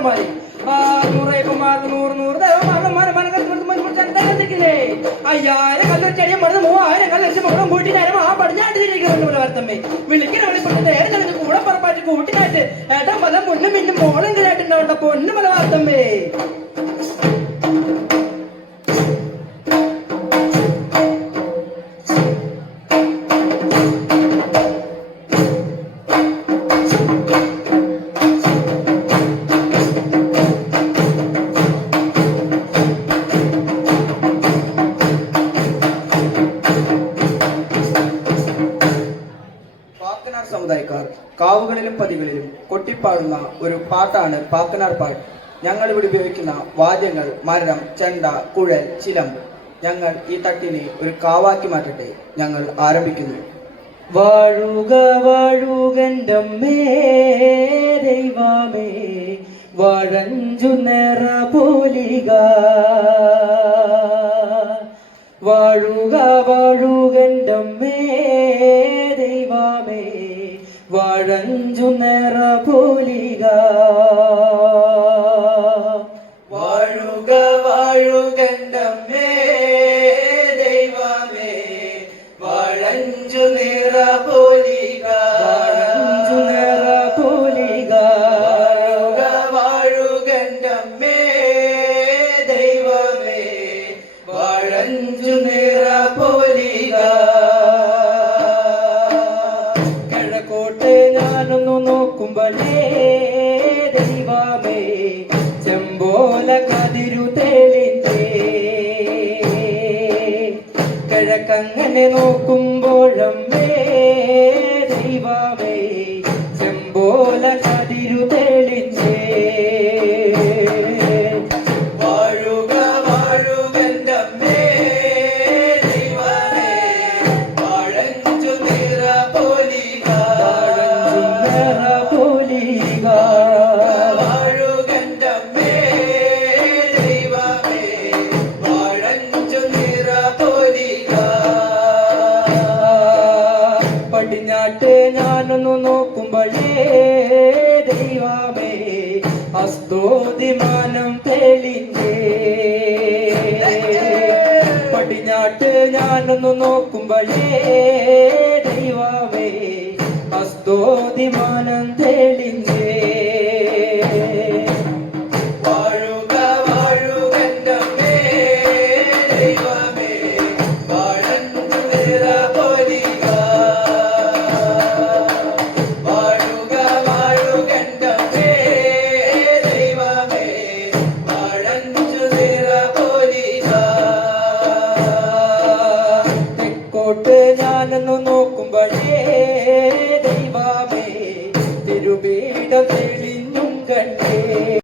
ദേവന്മാരെ 100 ദേവന്മാരുടെ മനസ്സിലെ 5000 കല്ലൊറ്റടിയും പറഞ്ഞ് 3000 കല്ലടിച്ച് മുഖം കൂട്ടിട്ടാലും ആ പടിഞ്ഞാട്ടിരിക്കുന്നു വർത്തമ്മേ വിളിക്കുന്ന വിളിപ്പെട്ട് നേരെ നടന്ന് കൂടെ പുറപ്പാട്ട് കൂട്ടിനായിട്ട് ഏട്ടാ പല മുന്നും പിന്നും മോളും കിരായിട്ടുണ്ടാവണ്ട പൊന്നു പല വർത്തമ്മേ. സമുദായക്കാർ കാവുകളിലും പതികളിലും കൊട്ടിപ്പാടുന്ന ഒരു പാട്ടാണ് പാക്കനാർ പാട്ട്. ഞങ്ങൾ ഇവിടെ ഉപയോഗിക്കുന്ന വാദ്യങ്ങൾ മരം, ചെണ്ട, കുഴൽ, ചിലമ്പ്. ഞങ്ങൾ ഈ തട്ടിനെ ഒരു കാവാക്കി മാറ്റട്ടെ. ഞങ്ങൾ ആരംഭിക്കുന്നു. വാഴുക വാഴുകൻ്റമ്മേ ദൈവമേ വാഴഞ്ചു നിറ പോലിക. വാഴുക വാഴുകൻ്റമ്മേ ദൈവമേ വാഴഞ്ചു നിറ പോലിക. വാഴുക വാഴുകൻ്റമ്മേ ദൈവമേ വാഴഞ്ചു നിറ പോലിക. വാഴഞ്ചു നിറ പോലിക. വാഴുക വാഴുകൻ്റമ്മേ ദൈവമേ വാഴഞ്ചു നിറ പോലിക. ഞാനൊന്നു നോക്കുമ്പോഴേ ദൈവമേ ചെമ്പോല കതിരു തെളിഞ്ഞേ. കിഴക്കങ്ങനെ നോക്കുമ്പോഴമ്മേ ദൈവമേ ചെമ്പോല കതിരു തെളിഞ്ഞേ. വാഴുക വാഴുകൻ്റമ്മേ ദൈവമേ വാഴഞ്ചു നിറ പോലിക. വാഴുകൻ്റമ്മേ ദൈവമേ വാഴഞ്ചു നിറ പോലിക. പടിഞ്ഞാട്ട് ഞാനൊന്നു നോക്കുമ്പോഴേ ദൈവമേ അസ്തോതിമാനം തെളിഞ്ഞേ. പടിഞ്ഞാട്ട് ഞാനൊന്നു നോക്കുമ്പോഴേ ദൈവമേ അസ്തോതിമാനം തെളിഞ്ഞേ. വാഴുക വാഴുകൻ്റമ്മേ ദൈവമേ വാഴഞ്ചു നിറ പോലിക. വാഴുക വാഴുകൻ്റമ്മേ ദൈവമേ വാഴഞ്ചു നിറ പോലിക. തെക്കോട്ട് ഞാനൊന്നു നോക്കുമ്പോഴേ ദൈവമേ തിരുപീഠം തെളിഞ്ഞും കണ്ടേ.